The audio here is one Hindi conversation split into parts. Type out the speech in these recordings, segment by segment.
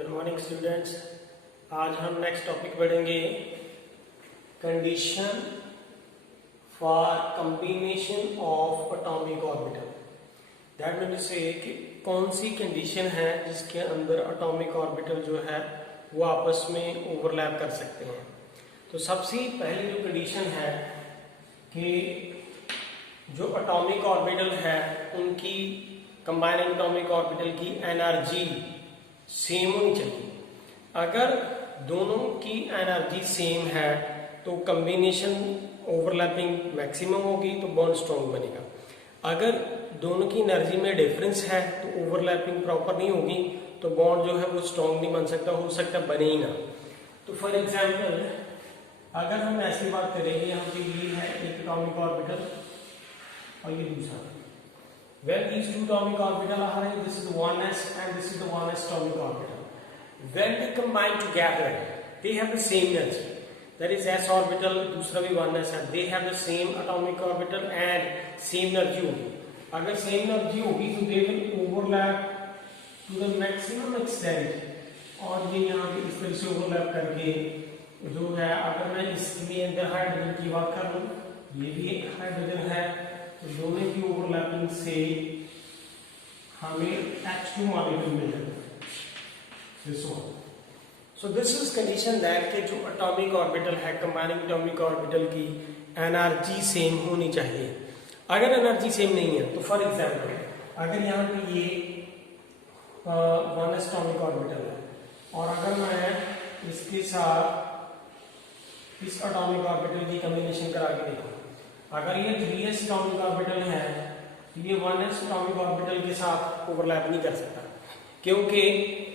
Good morning students. आज हम नेक्स्ट टॉपिक पढ़ेंगे condition for combination of atomic orbital. That mean से कि कौन सी कंडीशन है जिसके अंदर एटॉमिक ऑर्बिटल जो है वो आपस में ओवरलैप कर सकते हैं। तो सबसे पहली जो कंडीशन है कि जो एटॉमिक ऑर्बिटल है उनकी कंबाइनिंग एटॉमिक ऑर्बिटल की एनर्जी सेम होनी चाहिए। अगर दोनों की एनर्जी सेम है तो कॉम्बिनेशन ओवरलैपिंग मैक्सिमम होगी तो बॉन्ड स्ट्रॉन्ग बनेगा। अगर दोनों की एनर्जी में डिफरेंस है तो ओवरलैपिंग प्रॉपर नहीं होगी तो बॉन्ड जो है वो स्ट्रॉन्ग नहीं बन सकता, हो सकता बने ही ना। तो फॉर एग्जाम्पल अगर हम ऐसी बात करेंगे, यहाँ पे ये है एक एटॉमिक ऑर्बिटल और ये दूसरा। When these two atomic orbitals are, this is the 1s and this is the 1s atomic orbital. When they combine together, they have the same energy. That is s orbital, दूसरा भी 1s है. They have the same atomic orbital and same energy होगी. अगर same energy होगी तो they will overlap to the maximum extent. और ये यहाँ पे इस तरह से overlap करके जो है, अगर मैं इसके अंदर हाइड्रोजन की बात कर लूँ, ये भी एक हाइड्रोजन है, तो दोनों की ओवरलैपिंग से हमें H2 मॉलिक्यूल मिल जाता है। सो दिस इज कंडीशन दैट कि जो एटॉमिक ऑर्बिटल है, कंबाइनिंग एटॉमिक ऑर्बिटल की एनर्जी सेम होनी चाहिए। अगर एनर्जी सेम नहीं है तो फॉर एग्जांपल अगर यहाँ पे ये 1s एटॉमिक ऑर्बिटल है और अगर मैं इसके साथ इस एटॉमिक ऑर्बिटल की कॉम्बिनेशन करा के देखूं, अगर ये 3s एटॉमिक ऑर्बिटल है तो ये 1s एटॉमिक ऑर्बिटल के साथ ओवरलैप नहीं कर सकता, क्योंकि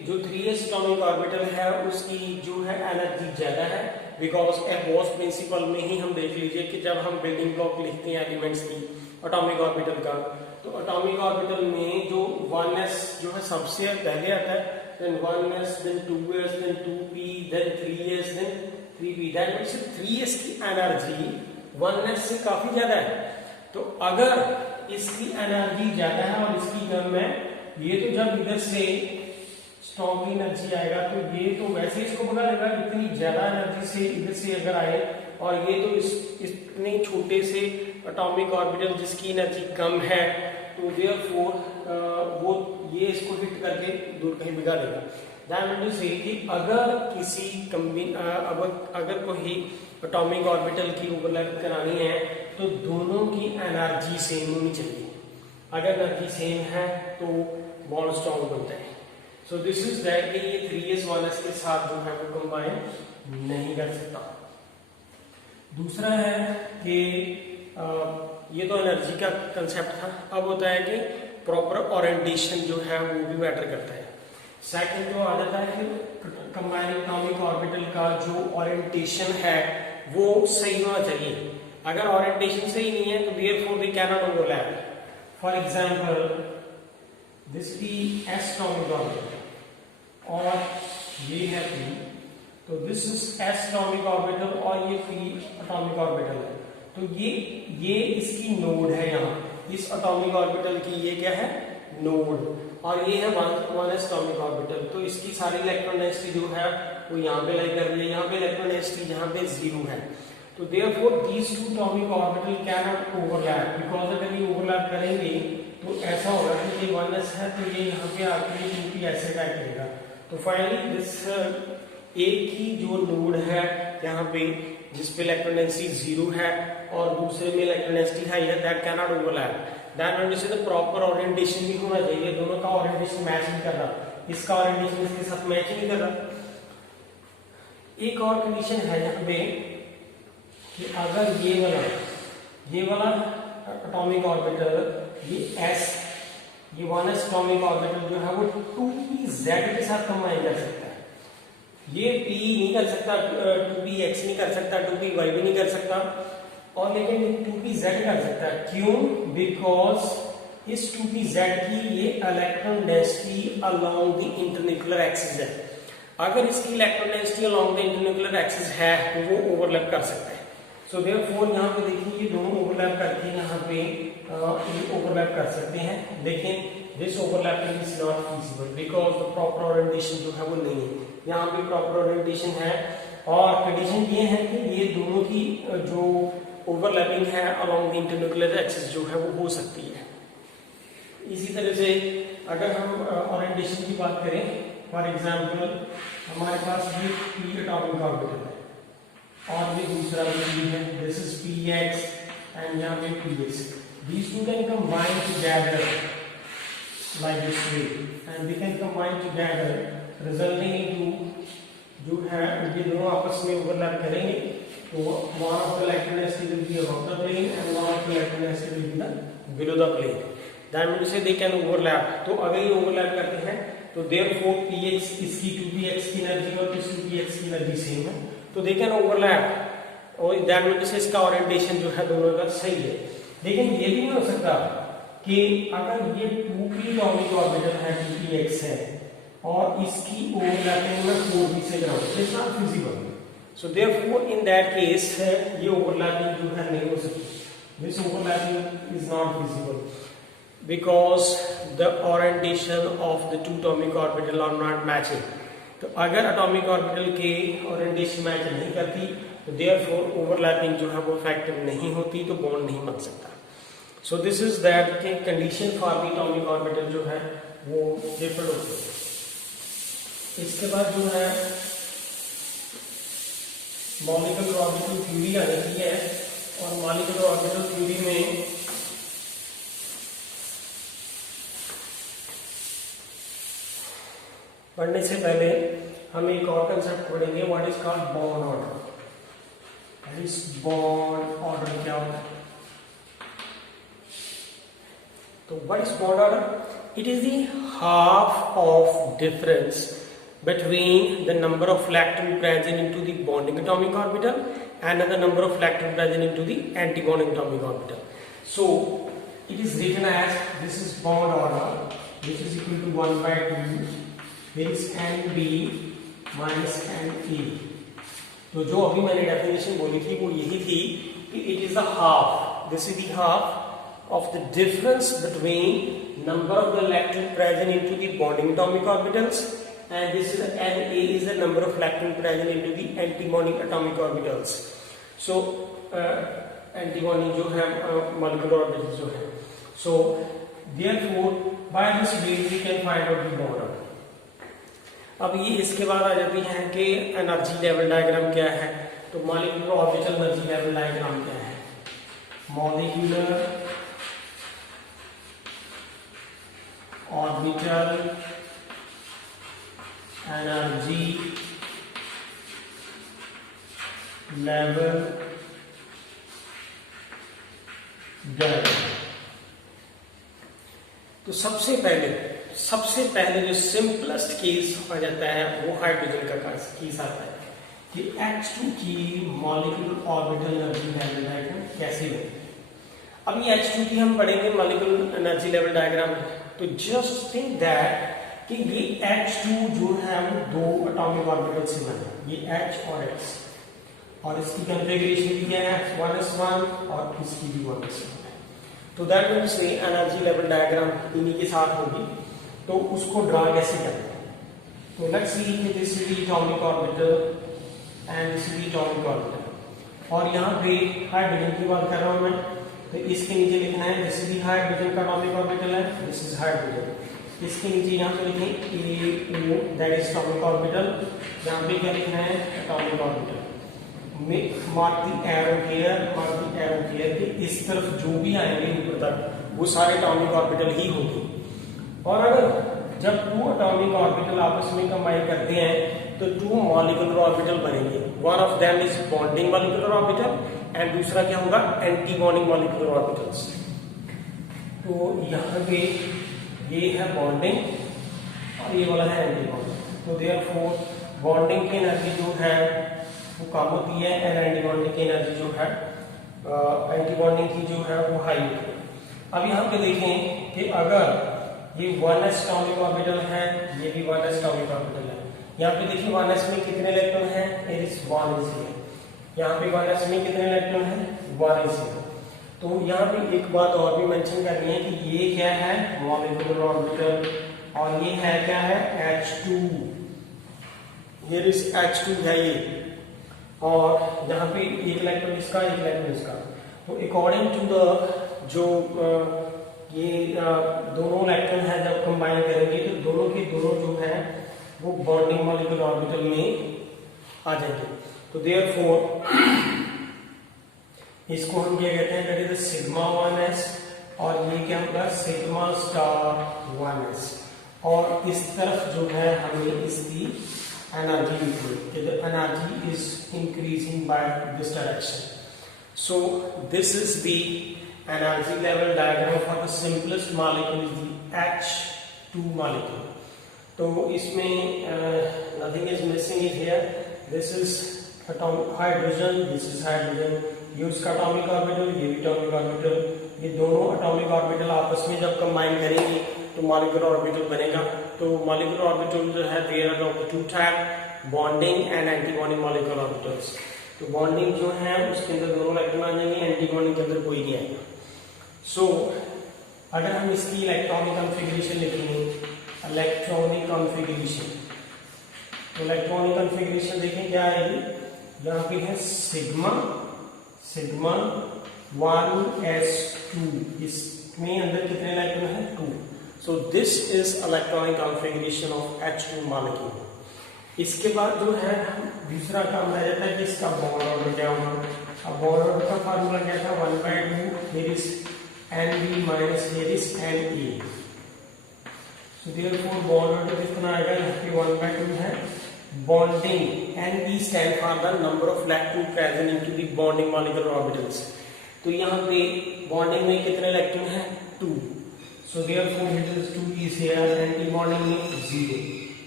जो 3s एटॉमिक ऑर्बिटल है उसकी जो है एनर्जी ज्यादा है। बिकॉज बोस प्रिंसिपल में ही हम देख लीजिए कि जब हम बिल्डिंग ब्लॉक लिखते हैं एलिमेंट्स की एटॉमिक ऑर्बिटल का, तो एटॉमिक ऑर्बिटल में जो 1s जो है सबसे पहले आता है, then 1s, then 2s, then 2p, then 3s, then 3p। That means 3s की एनर्जी 1s से काफी ज्यादा है। तो अगर इसकी एनर्जी ज्यादा है और इसकी कम है, ये तो जब इधर से स्ट्रॉन्ग एनर्जी आएगा तो ये तो वैसे इसको पता लगेगा इतनी ज्यादा एनर्जी से इधर से अगर आए, और ये तो इतने छोटे से एटॉमिक ऑर्बिटल जिसकी एनर्जी कम है, तो देयरफॉर वो ये इसको हिट करके दूर कहीं बिगाड़ देगा। दैट मींस कि अगर किसी अगर कोई एटॉमिक ऑर्बिटल की ओवरलैप करानी है तो दोनों की एनर्जी सेम होनी चाहिए। अगर एनर्जी सेम है तो बॉन्ड स्ट्रॉन्ग बनता है। सो दिस इज दैट कि ये 3s 1s के साथ जो है वो कंबाइन नहीं कर सकता। दूसरा है कि ये तो एनर्जी का कंसेप्ट था। अब होता है कि प्रॉपर ओरिएंटेशन जो है वो भी मैटर करता है। सेकंड जो आ जाता है कि कंबाइनिंग एटॉमिक ऑर्बिटल का जो ओरिएंटेशन है वो सही होना चाहिए। अगर ओरिएंटेशन सही नहीं है तो therefore they can not overlap. For example this p s atomic orbital और ये है p, तो this is s atomic orbital और ये p एटॉमिक ऑर्बिटल है। तो ये इसकी नोड है, यहाँ इस एटॉमिक ऑर्बिटल की ये क्या है, नोड, और ये है 1s एटॉमिक ऑर्बिटल। तो इसकी सारी इलेक्ट्रॉन डेंसिटी जो है वो यहाँ पे लाई कर रही है, यहाँ पे इलेक्ट्रॉन डेंसिटी यहाँ पे 0 है। तो therefore these two atomic orbital can not overlap, because अगर ये ओवरलैप करेंगे तो ऐसा होगा कि ये 1s है तो ये यहाँ पे आके 2p ऐसे अटैक करेगा। तो फाइनली दिस एक की जो नोड है यहाँ पे जिसपे इलेक्ट्रॉन डेंसिटी 0 है और दूसरे में इलेक्ट्रॉन डेंसिटी हाई है, that can not overlap. That means the proper orientation भी होना चाहिए। दोनों का ओरिएंटेशन मैच नहीं कर रहा, इसका ओरिएंटेशन इसके साथ मैच नहीं कर रहा। एक और कंडीशन है यहाँ पे कि अगर ये वाला एटॉमिक ऑर्बिटल ये ये 1s एटॉमिक ऑर्बिटल जो है वो 2pz के साथ कंबाइन कर सकता है। ये p नहीं कर सकता, 2px नहीं कर सकता, 2py भी नहीं कर सकता, और लेकिन 2pz कर सकता है। क्यों? बिकॉज इस 2pz की ये electron density along the internuclear axis है। अगर इसकी electron density along the internuclear axis है तो वो ओवरलैप कर सकता है। सो देयरफॉर यहाँ पे देखिए ये दोनों ओवरलैप करके यहाँ पे ओवरलैप कर सकते हैं, लेकिन this overlapping is not feasible because the proper orientation जो है वो नहीं यहाँ पे प्रॉपर ओरिएंटेशन है। और कंडीशन ये है कि ये दोनों की जो ओवरलैपिंग है अलोंग द इंटरन्यूक्लियर एक्सिस जो है वो हो सकती है। इसी तरह से अगर हम ओरिएंटेशन की बात करें, फॉर एग्जांपल हमारे पास ये p एटॉमिक ऑर्बिटल है और ये दूसरा भी है, दिस इज px एंड यहाँ पे px। These two can combine together like this way and they can combine together resulting into जो है ये दोनों आपस में ओवरलैप करेंगे तो one of the electron will be above the plane and one of the electron will be the below the plane. That means say they can overlap. तो अगर ये ओवरलैप करते हैं तो therefore px इसकी 2px की एनर्जी और इसकी 2px की एनर्जी सेम है तो they can overlap और that means इसका ओरिएंटेशन जो है दोनों का सही है। लेकिन ये भी नहीं हो सकता कि अगर ये 2p एटॉमिक ऑर्बिटल है 2px है और इसकी ओवरलैपिंग में 4p से ground, it's not feasible. So therefore in that case ये ओवरलैपिंग जो है नहीं हो सकती, this overlapping is not feasible because the orientation of the two atomic orbital are not matching. तो अगर एटॉमिक ऑर्बिटल के ओरिएंटेशन मैच नहीं करती तो देयरफॉर ओवरलैपिंग जो है वो इफेक्टिव नहीं होती, तो बॉन्ड नहीं बन सकता। सो दिस इज दैट के condition for the atomic orbital जो है वो डिफरेंट होती है। इसके बाद जो है मॉलिक्यूलर ऑर्बिटल थ्योरी आ जाती है और मॉलिक्यूलर ऑर्बिटल थ्योरी में पढ़ने से पहले हम एक और कंसेप्ट पढ़ेंगे, what is called bond order. इस बॉन्ड ऑर्डर क्या होता है? तो what is bond order? It is the half of difference between the number of electrons present into the bonding atomic orbital and the number of electrons present into the anti-bonding atomic orbital. So it is written as this is bond order, which is equal to 1 by 2. There is NB minus NA. तो जो अभी मैंने डेफिनेशन बोली थी वो यही थी कि it is the half. This is the half of the difference between number of the electrons present into the bonding atomic orbitals. And this is Na is the number of electrons present into the anti-bonding atomic orbitals. So anti-bonding जो है molecular orbitals जो है. So therefore by this way we can find out the bond order. अब ये इसके बाद आ जाती है कि एनर्जी लेवल डायग्राम क्या है। तो molecular orbital energy level diagram क्या है? Molecular orbital energy level diagram. तो सबसे पहले जो सिंपलेस्ट केस आ जाता है वो हाइड्रोजन का केस आता है कि H2 की molecular orbital energy level diagram कैसे बने। अब ये H2 की हम पढ़ेंगे मॉलिक्यूलर एनर्जी लेवल डायग्राम। तो जस्ट थिंक दैट कि ये H2 जो है वो दो एटॉमिक ऑर्बिटल से बना है, ये H और X, और इसकी कॉन्फ़िगरेशन भी क्या है 1s1 और इसकी भी 1s1 है। तो that means energy level diagram इन्हीं के साथ होगी। तो उसको ड्रा कैसे करते हैं? तो लेट्स सी कि this is the atomic orbital and this is the atomic orbital और यहाँ पे हाइड्रोजन की बात कर रहा हूँ मैं। तो इसके नीचे लिखना है दिस इज द हाइड्रोजन का एटॉमिक ऑर्बिटल है, दिस इज हाइड्रोजन। इसके नीचे यहाँ पे लिखें AO that is atomic orbital. यहाँ पे क्या लिखना है atomic orbital. Mark the arrow here कि इस तरफ जो भी आएंगे ऊपर तक वो सारे एटॉमिक ऑर्बिटल ही होंगे। और अगर जब टू एटॉमिक ऑर्बिटल आपस में कंबाइन करते हैं तो टू मॉलिक्यूलर ऑर्बिटल बनेंगे। One of them is bonding molecular orbital and दूसरा क्या होगा एंटी बॉन्डिंग मॉलिक्यूलर ऑर्बिटल्स। तो यहाँ पे ये है बॉन्डिंग और ये वाला है एंटी बॉन्डिंग। तो देयरफॉर बॉन्डिंग की एनर्जी जो है वो कम होती है एंड एंटी बॉन्डिंग की एनर्जी जो है एंटी बॉन्डिंग की जो है वो हाई होती है। अब यहाँ पे देखें कि अगर ये 1s एटॉमिक ऑर्बिटल है, ये भी 1s एटॉमिक ऑर्बिटल है। यहाँ पे देखिए 1s में कितने इलेक्ट्रॉन है? इट इज 1s है। यहाँ पे 1s में कितने इलेक्ट्रॉन है? 1s है। तो यहाँ पे एक बात और भी मेंशन करनी है कि ये क्या है मॉलिक्यूलर ऑर्बिटल और ये है क्या है H2। हियर इज H2 है ये, और यहाँ पे एक इलेक्ट्रॉन इसका, एक इलेक्ट्रॉन इसका। तो अकॉर्डिंग टू द जो ये दोनों इलेक्ट्रॉन है जब कंबाइन करेंगे तो दोनों के दोनों जो है वो बॉन्डिंग मॉलिक्यूलर ऑर्बिटल में आ जाएंगे। तो देयरफॉर इसको हम क्या कहते हैं, दैट इज सिग्मा 1s, और ये क्या होगा सिग्मा स्टार 1s। और इस तरफ जो है हमें इसकी एनर्जी लिखनी, the energy is increasing by this direction. So this is the energy level diagram for the simplest molecule, the H2 molecule. तो इसमें nothing is missing it here. This is atomic hydrogen, this is hydrogen. ये उसका atomic orbital, ये भी atomic orbital. ये दोनों atomic orbital आपस में जब combine करेंगे तो molecular orbital बनेगा। तो molecular orbital जो है there are of the two type, bonding and anti-bonding molecular orbitals. तो बॉन्डिंग जो है उसके अंदर दोनों इलेक्ट्रॉन आ जाएंगे, एंटी बॉन्डिंग के अंदर कोई नहीं आएगा। सो अगर हम इसकी इलेक्ट्रॉनिक कॉन्फ़िगरेशन लिखेंगे, इलेक्ट्रॉनिक कॉन्फ़िगरेशन, तो इलेक्ट्रॉनिक कॉन्फ़िगरेशन देखें क्या आएगी, यहाँ पे है सिग्मा 1s2, इसमें अंदर कितने इलेक्ट्रॉन है 2। सो this is electronic configuration of H2 molecule. इसके बाद जो है दूसरा काम रह जाता है कि इसका बॉन्ड ऑर्डर क्या होगा। अब बॉन्ड ऑर्डर का फार्मूला क्या था, 1/2 here is Nb minus here is Na। so therefore bond order कितना आएगा, यहाँ पे 1/2 है। bonding Nb stand for the number of electrons present into the bonding molecular orbitals। तो यहाँ पे बॉन्डिंग में कितने इलेक्ट्रॉन है 2। so therefore it is 2 is here, anti bonding में 0।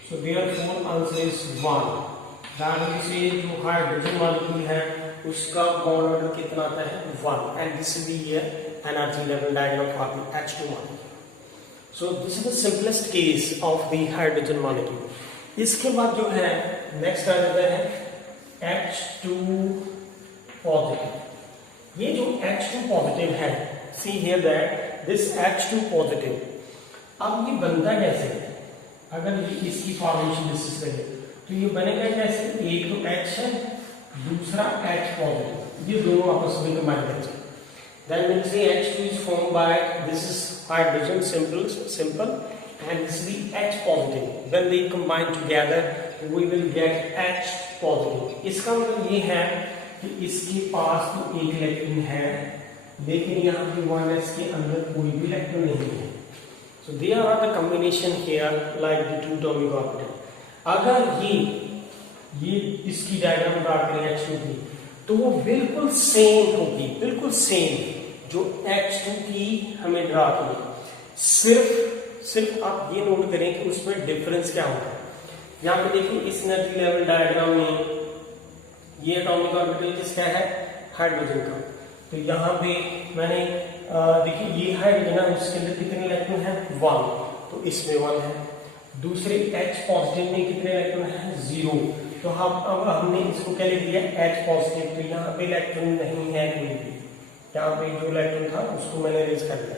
so therefore answer is 1। दाखिल से जो हाइड्रोजन मॉलिक्यूल है उसका बॉन्ड ऑर्डर कितना आता है 1, and this is the energy level diagram for the H2 molecule. So this is the simplest case of the hydrogen molecule. इसके बाद जो है नेक्स्ट आ जाता है H2 पॉजिटिव। ये जो H2 पॉजिटिव है, see here that this H2 positive, अब ये बनता कैसे है, अगर ये इसकी फॉर्मेशन डिस्कस करें तो ये बनेगा कैसे, एक तो H है, दूसरा H पॉजिटिव, ये दोनों आपस में कंबाइन करेंगे। Then we'll say H2 is formed by, this is hydrogen simple, and this is the H positive. When they combine together, we will get H positive. इसका मतलब ये है कि इसके पास तो एक इलेक्ट्रॉन है, लेकिन यहाँ पे 1s के अंदर कोई भी इलेक्ट्रॉन नहीं है। So there are the combination here like the two atomic orbital. अगर ये इसकी डायग्राम ड्रा करें H2 की, तो वो बिल्कुल सेम होगी, बिल्कुल सेम जो H2 की हमें ड्रा की। सिर्फ आप ये नोट करें कि उसमें डिफरेंस क्या होगा। यहाँ पे देखिए इस एनर्जी लेवल डायग्राम में ये एटॉमिक ऑर्बिटल किसका है, हाइड्रोजन का। तो यहाँ पे मैंने देखिए ये हाइड्रोजन है, उसके अंदर कितने इलेक्ट्रॉन है 1, तो इसमें 1 है। दूसरे H पॉजिटिव में कितने इलेक्ट्रॉन है 0, तो अब हमने इसको क्या लिख दिया H पॉजिटिव, तो यहाँ पे इलेक्ट्रॉन नहीं है कोई भी, यहाँ पे जो इलेक्ट्रॉन था उसको मैंने अरेंज कर दिया।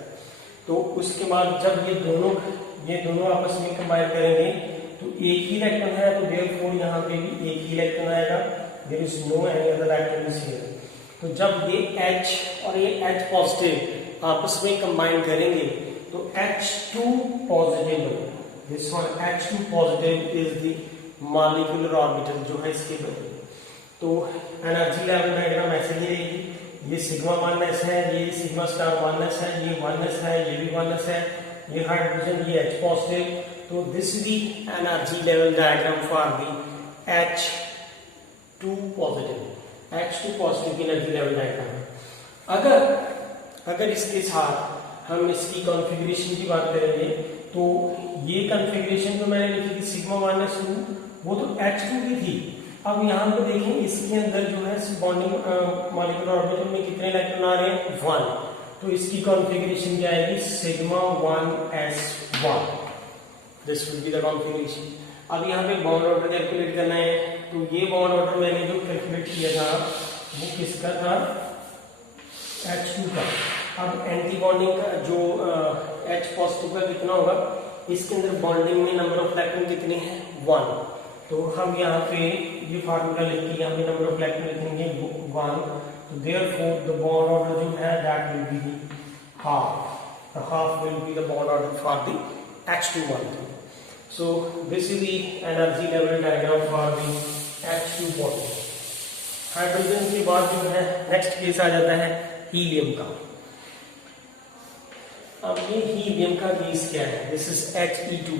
तो उसके बाद जब ये दोनों आपस में कंबाइन करेंगे तो एक ही इलेक्ट्रॉन है, तो देयरफॉर यहाँ पे भी एक ही इलेक्ट्रॉन आएगा, there is no any other electron here. तो जब ये H और ये H पॉजिटिव आपस में कंबाइन करेंगे तो H2 पॉजिटिव होगा। This one H2 positive is the molecular orbital जो है इसके बदले। तो एनर्जी लेवल डायग्राम ऐसे ही रहेगी, ये सिग्मा 1s है, ये सिग्मा स्टार 1s है, ये 1s है, ये भी 1s है, ये हाइड्रोजन, ये H पॉजिटिव। तो this is the energy level diagram for the H2 positive, H2 positive की एनर्जी लेवल डायग्राम। अगर इसके साथ हम इसकी कॉन्फ़िगरेशन की बात करेंगे तो ये कॉन्फ़िगरेशन जो मैंने लिखी थी सिग्मा 1s2 वो तो H2 की थी। अब यहाँ पे देखें इसके अंदर जो है बॉन्डिंग मॉलिक्यूलर ऑर्बिटल में कितने इलेक्ट्रॉन आ रहे हैं 1, तो इसकी कॉन्फ़िगरेशन क्या आएगी sigma 1s1। This will be the configuration. अब यहाँ पे बॉन्ड ऑर्डर कैलकुलेट करना है, तो ये बॉन्ड ऑर्डर मैंने जो कैलकुलेट किया था वो किसका था H2 का। अब एंटी बॉन्डिंग का जो H पॉजिटिव का कितना होगा, इसके अंदर बॉन्डिंग में नंबर ऑफ इलेक्ट्रॉन कितने हैं 1, तो हम यहाँ पे ये फार्मूला लिख के यहाँ पे नंबर ऑफ इलेक्ट्रॉन लिखेंगे 1, तो देयरफॉर द बॉन्ड ऑर्डर जो है that will be half, the half will be the bond order for the H2 molecule. So this is the energy level diagram for the H2 bottle. Hydrogen के बाद जो है नेक्स्ट केस आ जाता है हीलियम का। अब ये हीलियम का केस क्या है, दिस इज He2।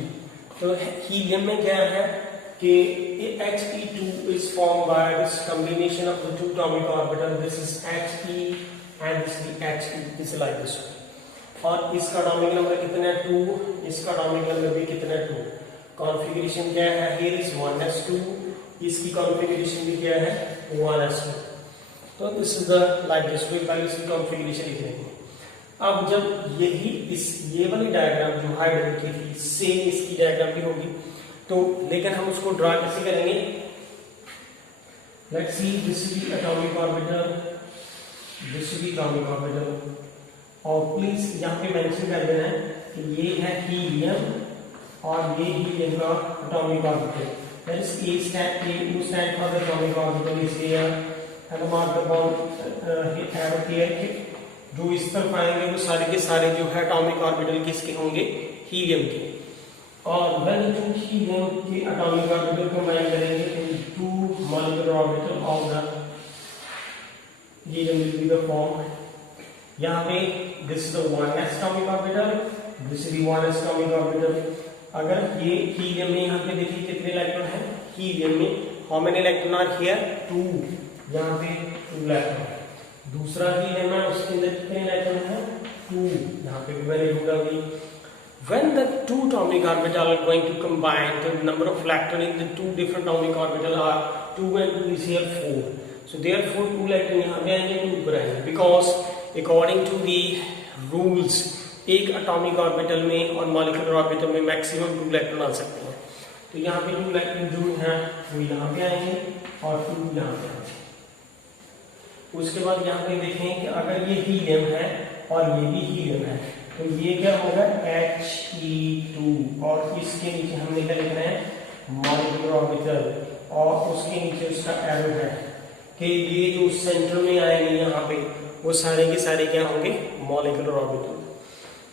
तो हीलियम में क्या है कि He2 is formed by this combination of the two atomic orbital, this is He and this is He, this is like this। और इसका एटॉमिक नंबर कितना है 2, इसका एटॉमिक नंबर भी कितना है 2। कॉन्फ़िगरेशन क्या है, here is 1s2, इसकी कॉन्फ़िगरेशन भी क्या है 1s2। तो this is the like this way, पहले इसकी कॉन्फ़िगरेशन लिख लेंगे। अब जब यही ये वाली डायग्राम जो हाइड्रोजन की थी सेम इसकी डायग्राम भी होगी, तो लेकिन हम उसको ड्रा कैसे करेंगे, let's see this is the atomic orbital, this is the atomic orbital, और प्लीज यहाँ पे मेंशन कर देना है कि ये है हीलियम और ये हीलियम का atomic orbital, that is A stand for the atomic orbital is here and mark the bond arrow here। जो इस तरफ आएंगे वो सारे के सारे जो है एटॉमिक ऑर्बिटल किसके होंगे, हीलियम के। और when two हीलियम के एटॉमिक ऑर्बिटल कंबाइन करेंगे तो two molecular orbital of the helium will be the form. यहाँ पे this is the 1s atomic orbital, this is the 1s atomic orbital. अगर ये हीलियम में यहाँ पे देखिए कितने इलेक्ट्रॉन है, हीलियम में how many electron are here 2, यहाँ पे 2 इलेक्ट्रॉन। दूसरा हीलियम है उसके अंदर कितने इलेक्ट्रॉन है 2, यहाँ पे भी मैंने ढूंढा भी। When the two atomic orbitals are going to combine, the number of electrons in the two different atomic orbitals are 2 and 2 is here 4. So therefore 2 electrons यहाँ पे आएंगे 2 ऊपर आएंगे, because according to the rules एक एटॉमिक ऑर्बिटल में और मॉलिक्यूलर ऑर्बिटल में मैक्सिमम 2 इलेक्ट्रॉन आ सकते हैं। तो यहाँ पे 2 इलेक्ट्रॉन जो है वो यहाँ पे आएंगे और 2 यहाँ पे आएंगे। उसके बाद यहाँ पे देखें कि अगर ये हीलियम है और ये भी हीलियम है तो ये क्या होगा He2, और इसके नीचे हमने क्या लिखना है मॉलिक्यूलर ऑर्बिटल, और उसके नीचे उसका एरो है कि ये जो सेंटर में आएंगे यहाँ पे वो सारे के सारे क्या होंगे मॉलिक्यूलर ऑर्बिटल।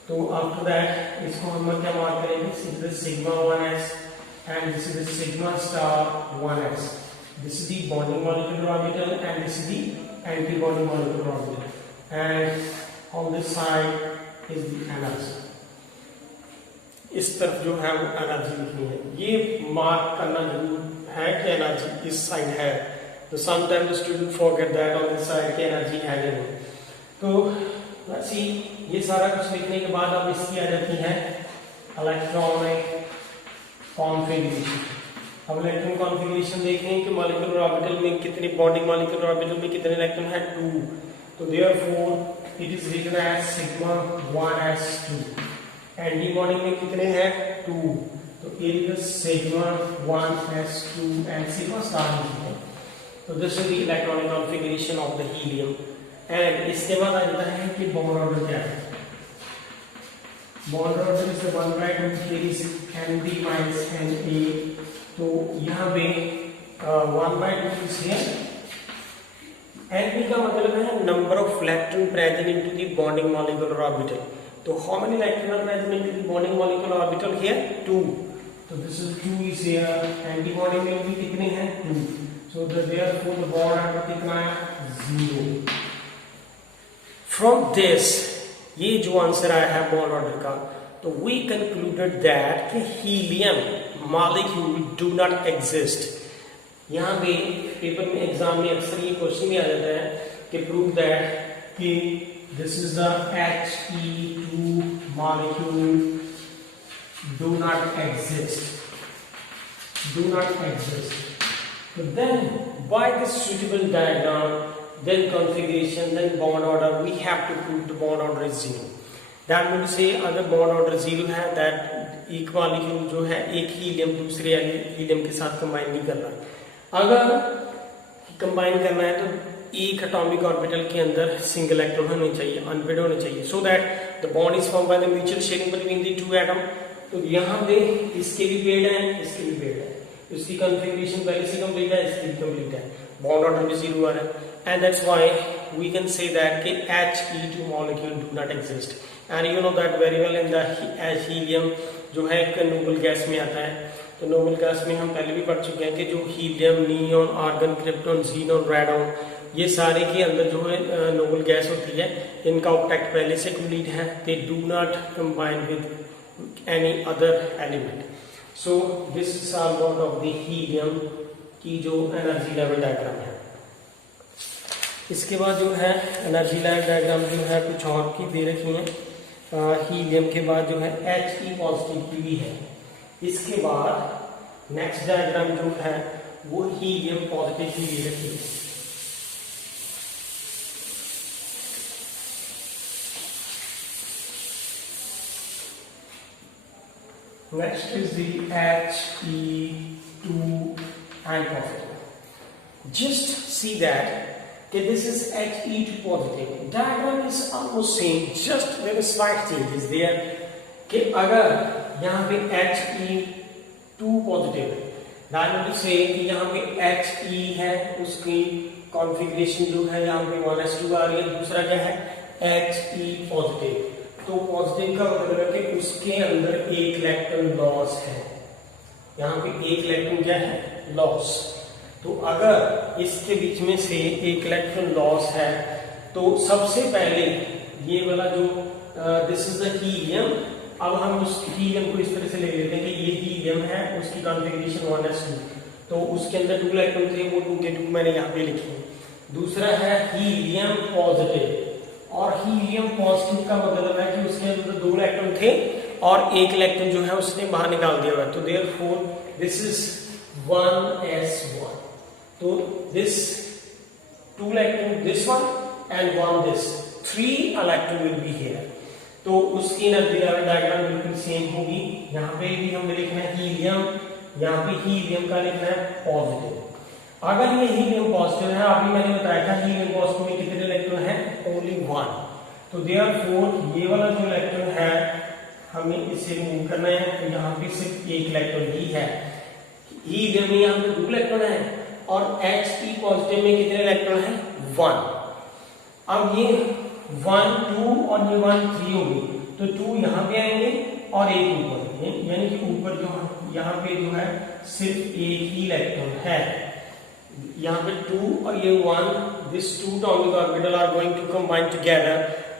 तो आफ्टर दैट इसको हम क्या मार्क करेंगे, this is sigma 1s and this is sigma star 1s, this is the bonding molecular orbital and this is the anti bonding molecular orbital, and on this side is the energy. इस तरफ जो है वो एनर्जी लिखनी है, ये मार्क करना जरूर है कि एनर्जी इस साइड है। तो sometime the student forget that on this side की एनर्जी है नहीं। तो लेट्स सी, ये सारा कुछ लिखने के बाद अब इसकी आ जाती है इलेक्ट्रॉनिक कॉन्फ़िगरेशन। अब इलेक्ट्रॉन कॉन्फ़िगरेशन देखें कि मॉलिक्यूलर ऑर्बिटल में कितने, बॉन्डिंग मॉलिक्यूलर ऑर्बिटल में कितने इलेक्ट्रॉन है 2, तो therefore it is written as sigma 1s2। Anti bonding में कितने हैं 2, तो it is sigma 1s2 and sigma star है। तो this is the electronic configuration of the helium. And इसके बाद आ जाता है कि बॉन्ड ऑर्डर क्या है। Bond order is the 1/2 carries N3 minus Na। तो यहाँ पे 1/2 is here। Np का मतलब है number of electron present into the bonding molecular orbital. तो how many electron are present into the bonding molecular orbital here 2। तो this is 2 is here। Anti bonding में भी कितने हैं 2, so therefore the bond order कितना है 0। फ्रॉम दिस ये जो आंसर आया है बॉन्ड ऑर्डर का, तो वी कंक्लूडेड दैट कि helium molecule do not exist. यहाँ पे पेपर में एग्जाम में अक्सर ये क्वेश्चन भी आ जाता है कि प्रूव दैट कि this is the He2 molecule do not exist, do not exist. So then by this suitable diagram, then configuration, then bond order, we have to prove the bond order is 0. That means say अगर bond order 0 है, that एक मॉलिक्यूल जो है एक हीलियम दूसरे हीलियम के साथ कंबाइन नहीं करना। अगर कंबाइन करना है तो एक एटॉमिक ऑर्बिटल के अंदर सिंगल इलेक्ट्रॉन होने चाहिए, अनपेड होने चाहिए, so that the bond is formed by the mutual sharing between the two atom। तो यहाँ पे इसके भी पेड है, इसके भी पेड है, इसकी कॉन्फ़िगरेशन पहले से कंप्लीट है, इसकी भी कंप्लीट है, बॉन्ड ऑर्डर भी 0 आ रहा है, and that's why we can say that कि He2 molecule do not exist, and you know that very well in the helium जो है एक नोबल गैस में आता है। तो नोबल गैस में हम पहले भी पढ़ चुके हैं कि जो helium, neon, argon, krypton, xenon, radon, ये सारे के अंदर जो है नोबल गैस होती है, इनका ऑक्टेट पहले से कंप्लीट है, they do not combine with any other element. So this is about of the helium की जो एनर्जी लेवल डायग्राम है। इसके बाद जो है एनर्जी लेवल डायग्राम जो है कुछ और की दे रखी है। हीलियम के बाद जो है He पॉजिटिव की भी है। इसके बाद नेक्स्ट डायग्राम जो है वो हीलियम पॉजिटिव की दे रखी है। Next is the He2 and positive. Just see that this is He2 positive. Diagram is almost same. Just there is slight changes there. कि अगर यहाँ पे He2 positive है, that means से कि यहाँ पे He है, उसकी कॉन्फ़िगरेशन जो है यहाँ पे 1s2 आ रही है। दूसरा क्या है He positive, तो पॉजिटिव का मतलब है कि उसके अंदर एक इलेक्ट्रॉन लॉस है। यहाँ पे एक इलेक्ट्रॉन क्या है लॉस, तो अगर इसके बीच में से एक इलेक्ट्रॉन लॉस है तो सबसे पहले ये वाला जो दिस इज द हीलियम, अब हम उस हीलियम को इस तरह से ले लेते हैं कि ये हीलियम है, उसकी कॉन्फ़िगरेशन 1s2, तो उसके अंदर 2 इलेक्ट्रॉन थे, वो 2 के 2 मैंने यहाँ पे लिखे हैं। दूसरा है हीलियम पॉजिटिव, और हीलियम पॉजिटिव का मतलब है कि उसके अंदर 2 इलेक्ट्रॉन थे और एक इलेक्ट्रॉन जो है उसने बाहर निकाल दिया हुआ है, तो देयरफॉर दिस इज 1s1, तो this 2 electron this one and 1 this, 3 electron will be here. तो उसकी एनर्जी लेवल डायग्राम बिल्कुल सेम होगी। यहाँ पे भी हमने लिखना है हीलियम, यहाँ पे हीलियम का लिखना है पॉजिटिव। अगर ये हीलियम पॉजिटिव है, अभी मैंने बताया था हीलियम पॉजिटिव में कितने इलेक्ट्रॉन है, ओनली 1, तो देयरफॉर ये वाला जो इलेक्ट्रॉन है हमें इसे रिमूव करना है, तो यहाँ पे सिर्फ एक इलेक्ट्रॉन ही है। हीलियम में यहाँ पे 2 इलेक्ट्रॉन है और He पॉजिटिव में कितने इलेक्ट्रॉन है 1। अब ये 1 2 और ये 1 3 होगी, तो 2 यहाँ पे आएंगे और एक ऊपर, यानी कि ऊपर जो यहाँ पे जो है सिर्फ एक ही इलेक्ट्रॉन है। यहाँ पे 2 और ये 1, this 2 atomic orbital are going to combine together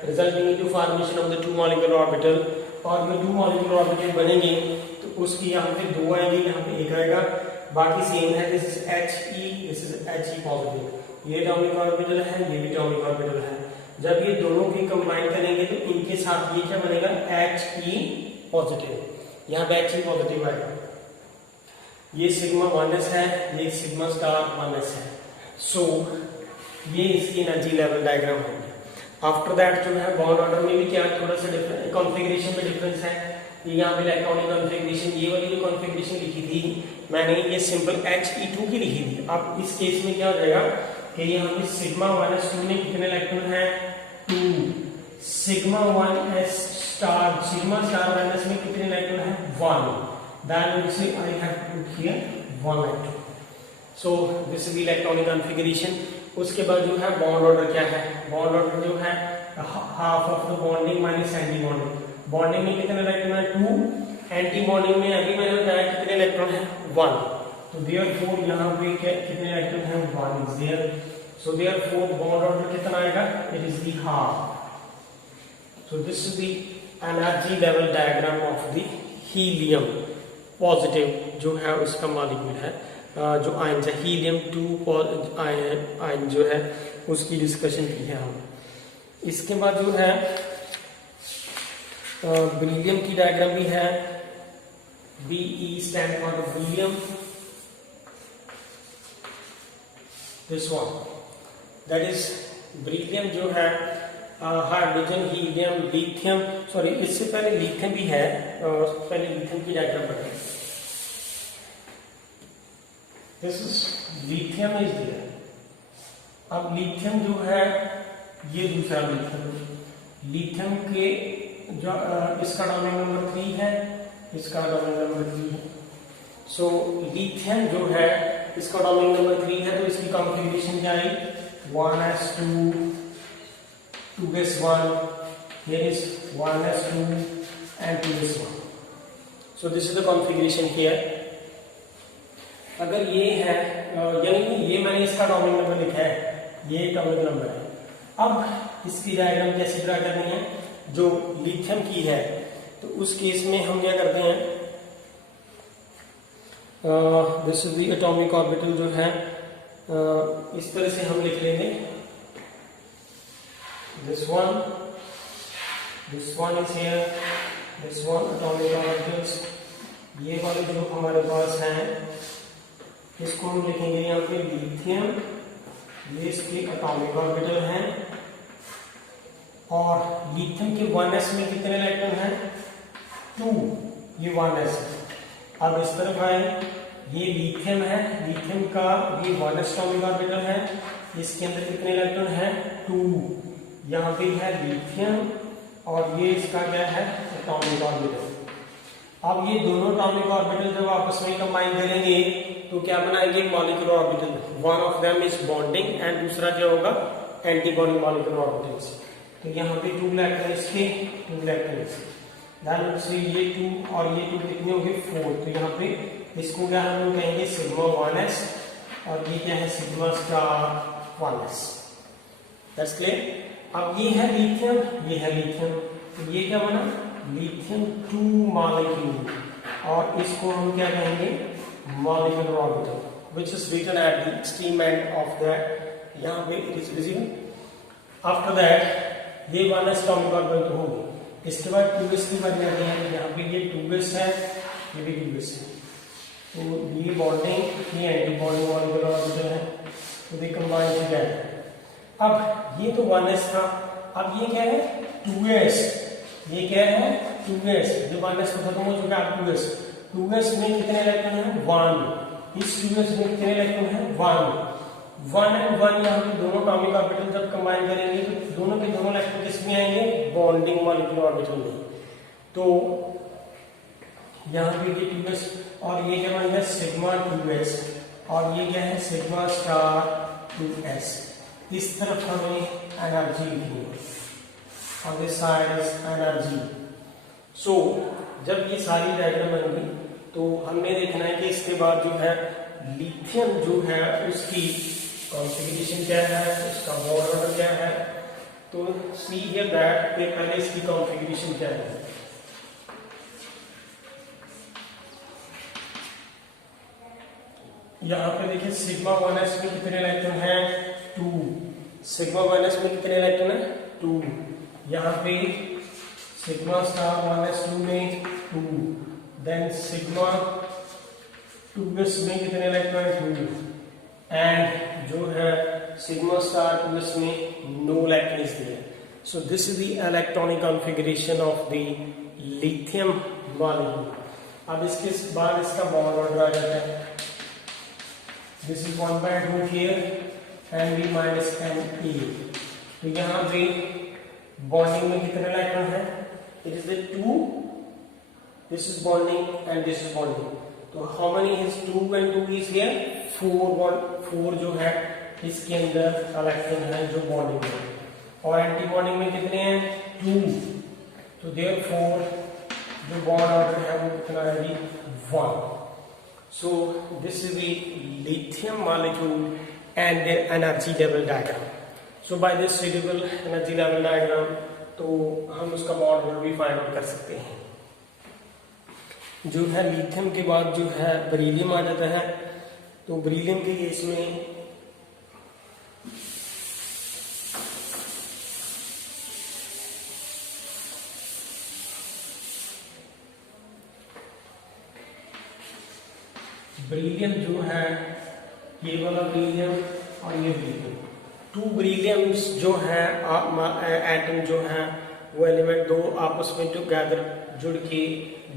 resulting into formation of the 2 molecular orbital, और ये 2 molecular orbital बनेंगे तो उसकी यहाँ पे 2 आएंगे, यहाँ पे 1 आएगा, बाकी सेम है। दिस इज He पॉजिटिव, ये atomic orbital है, ये भी atomic orbital है। जब ये दोनों की कंबाइन करेंगे तो इनके साथ ये क्या बनेगा He पॉजिटिव, यहाँ पे He पॉजिटिव आएगा। ये सिग्मा 1s है, ये सिग्मा स्टार 1s है। सो ये इसकी एनर्जी लेवल डायग्राम हो गया। आफ्टर दैट जो है बॉन्ड ऑर्डर में भी क्या थोड़ा सा डिफरेंस, कॉन्फ़िगरेशन में डिफरेंस है। यहाँ पे इलेक्ट्रॉनिक कॉन्फ़िगरेशन, ये वाली जो कॉन्फ़िगरेशन लिखी थी मैंने, ये सिंपल He2 की लिखी थी। अब इस केस में क्या हो जाएगा कि यहाँ पे सिग्मा 1s2 में कितने इलेक्ट्रॉन है 2, sigma 1s star, sigma star 1s में कितने इलेक्ट्रॉन है 1, that will say I have to put here 1 electron. So this is the electronic configuration. उसके बाद जो है बॉन्ड ऑर्डर क्या है, बॉन्ड ऑर्डर जो है half of the bonding minus anti bonding. Bonding में कितने इलेक्ट्रॉन है 2, एंटी बॉन्डिंग में अभी मैंने बताया कितने इलेक्ट्रॉन है 1, तो देयरफॉर यहाँ पे कितने इलेक्ट्रॉन है 1 is there, so therefore bond order कितना आएगा, it is the half। So this is the energy level diagram of the helium positive जो है उसका मॉलिक्यूल है, जो आयन है हीलियम 2 आयन जो है उसकी डिस्कशन की है हम। इसके बाद जो है बेरिलियम की डायग्राम भी है, BE stand for beryllium, this one that is beryllium जो है हाइड्रोजन, हीलियम, लिथियम, सॉरी इससे पहले लिथियम भी है, पहले लिथियम की डायग्राम पढ़ते हैं। This is lithium is there. अब लिथियम जो है ये दूसरा लिथियम, लिथियम के जो इसका डोमेन नंबर 3 है, इसका डोमेन नंबर 3 है, सो लिथियम जो है इसका एटॉमिक नंबर 3 है, तो इसकी कॉन्फ़िगरेशन क्या आई 1s2 2s1, here is 1s2 and 2s1. So this is the configuration here. अगर ये है यानी ये मैंने इसका एटॉमिक नंबर लिखा है, ये एटॉमिक नंबर है। अब इसकी डायग्राम कैसे ड्रा करनी है, जो लिथियम की है, तो उस केस में हम क्या करते हैं, this is the atomic orbital जो है इस तरह से हम लिख लेंगे, this one is here, this one atomic orbitals, ये वाले जो हमारे पास हैं इसको हम लिखेंगे यहाँ पे लिथियम, ये इसके एटॉमिक ऑर्बिटल हैं, और लिथियम के 1s में कितने इलेक्ट्रॉन हैं 2, ये 1s है। अब इस तरफ आए, ये लिथियम है, लिथियम का ये 1s एटॉमिक ऑर्बिटल है, इसके अंदर कितने इलेक्ट्रॉन हैं 2, यहाँ पे है लिथियम और ये इसका क्या है एटॉमिक ऑर्बिटल। अब ये दोनों एटॉमिक ऑर्बिटल जब आपस में कंबाइन करेंगे तो क्या बनाएंगे molecular orbital, one of them is bonding and दूसरा क्या होगा एंटी बॉन्डिंग मॉलिक्यूलर ऑर्बिटल्स। तो यहाँ पे 2 इलेक्ट्रॉन इसके 2 इलेक्ट्रॉन इसके, दैट मींस ये 2 और ये 2 कितने होंगे 4। तो यहाँ पे इसको क्या हम कहेंगे सिग्मा 1s और ये क्या है sigma star 1s। That's clear. अब ये है लिथियम, ये है लिथियम, तो ये क्या बना लिथियम 2 मॉलिक्यूल, और इसको हम क्या कहेंगे molecular orbital, which is written at the extreme end of that, यहाँ पे it is visible. After that ये 1s एटॉमिक ऑर्बिटल होगी, इसके बाद 2s की बारी आती है, यहाँ पे ये 2s है, ये भी 2s है, तो ये बॉन्डिंग ये एंटी बॉन्डिंग मॉलिक्यूलर ऑर्बिटल है, तो दे कंबाइन टुगेदर। अब ये तो 1s था, अब ये क्या है 2s, ये क्या है 2s, जो 1s तो खत्म हो चुका है, 2s 2s में कितने इलेक्ट्रॉन है 1, इस 2s में कितने इलेक्ट्रॉन है 1 एंड 1, यहाँ पे दोनों एटॉमिक ऑर्बिटल जब कंबाइन करेंगे तो दोनों के दोनों इलेक्ट्रॉन किस में आएंगे बॉन्डिंग मॉलिक्यूलर ऑर्बिटल में। तो यहाँ पे ये 2s और ये क्या बन गया सिग्मा 2s और ये क्या है सिग्मा स्टार 2s। इस तरफ हमें एनर्जी लिखनी है, on this side is energy। so जब ये सारी डायग्राम बनेगी तो हमने देखना है कि इसके बाद जो है लिथियम जो है उसकी कॉन्फ़िगरेशन क्या है, उसका बॉन्ड ऑर्डर क्या है। तो सी हियर दैट कि पहले इसकी कॉन्फ़िगरेशन क्या है। यहाँ पे देखिए सिग्मा 1s में कितने इलेक्ट्रॉन हैं 2, सिग्मा 1s में कितने इलेक्ट्रॉन है 2, यहाँ पे सिग्मा स्टार 1s2 में 2, देन सिग्मा 2s में कितने इलेक्ट्रॉन है 2, एंड जो है सिग्मा स्टार 2s में नो इलेक्ट्रॉन दिए। So this is the electronic configuration of the lithium molecule. अब इसके बाद इसका बॉन्ड ऑर्डर आ जाता है, this is 1/2 here and b minus m e. तो यहाँ पे बॉन्डिंग में कितने इलेक्ट्रॉन है it is the 2, this is bonding and this is bonding. तो how many is 2 and 2 is here 4 जो है इसके अंदर इलेक्ट्रॉन है जो बॉन्डिंग में, और एंटी बॉन्डिंग में कितने हैं 2। तो देयरफॉर जो बॉन्ड ऑर्डर है वो कितना है 1। So this is the lithium molecule and their energy level diagram. So by this suitable energy level diagram तो हम उसका बॉन्ड ऑर्डर भी फाइंड आउट कर सकते हैं। जो है लिथियम के बाद जो है बेरिलियम आ जाता है, तो बेरिलियम के केस में बेरिलियम जो है ये वाला बेरिलियम और ये बेरिलियम, 2 बेरिलियम्स जो है एटम जो है वो एलिमेंट दो आपस में टुगेदर जुड़ के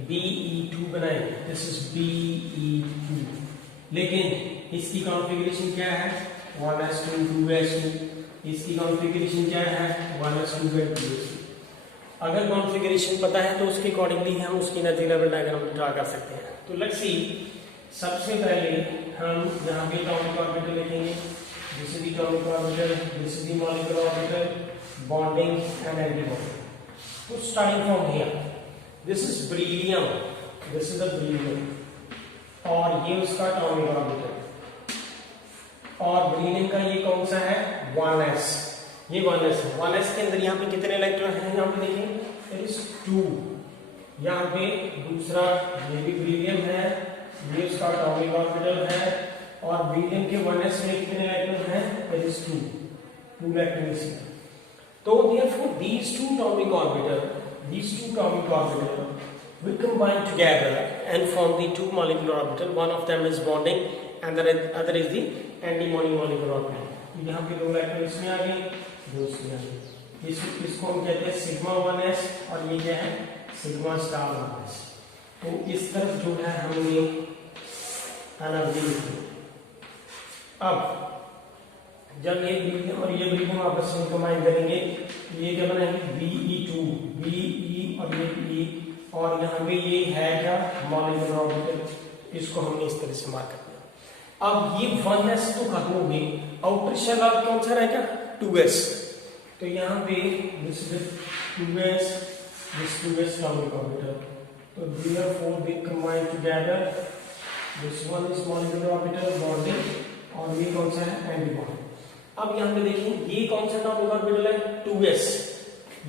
Be2 बनाएंगे, दिस इज Be2। लेकिन इसकी कॉन्फ़िगरेशन क्या है 1s2 2s2, इसकी कॉन्फ़िगरेशन क्या है 1s2 2s2। अगर कॉन्फ़िगरेशन पता है तो उसके अकॉर्डिंगली हम उसकी एनर्जी लेवल डायग्राम ड्रा कर सकते हैं। तो लेट्स सी सबसे पहले हम यहाँ पे एटॉमिक ऑर्बिटल लिखेंगे, this is atomic orbital, this is molecular orbital, bonding and anti bonding. तो starting from here, this is beryllium, this is the beryllium, और ये उसका एटॉमिक ऑर्बिटल, और बेरिलियम का ये कौन सा है 1s, ये 1s है। 1s के अंदर यहाँ पे कितने इलेक्ट्रॉन हैं, यहाँ पे देखिए इट इज 2। यहाँ पे दूसरा ये भी बेरिलियम है, ये उसका एटॉमिक ऑर्बिटल है, और बेरिलियम के 1s में कितने इलेक्ट्रॉन हैं, इट इज 2 इलेक्ट्रॉन इसी। तो therefore these two atomic orbital will combine together and form the two molecular orbital. One of them is bonding and the other is the anti-bonding molecular orbital. यहाँ पे दो इलेक्ट्रॉन इसमें आ गए, दो इसमें आ गए। इसको हम कहते हैं सिग्मा 1s, और ये क्या है सिग्मा स्टार 1s। तो इस तरफ जो है हमने एनर्जी लिखी। अब जब ये बेरिलियम और ये बेरिलियम आपस में कंबाइन करेंगे, ये क्या बनाएंगे Be2, Be और ये E, और यहाँ पे ये है क्या मॉलिक्यूलर ऑर्बिटल, इसको हमने इस तरह से मार्क कर दिया। अब ये 1s तो खत्म हो गई, आउटर शेल अब कौन सा रहेगा 2s। तो यहाँ पे this is 2s, this 2s atomic orbital, तो therefore they combine together, this one is molecular orbital bonding, और ये कौन सा है एंटी-बॉन्डिंग। अब यहाँ पे देखिए ये कौन सा एटॉमिक ऑर्बिटल है 2s,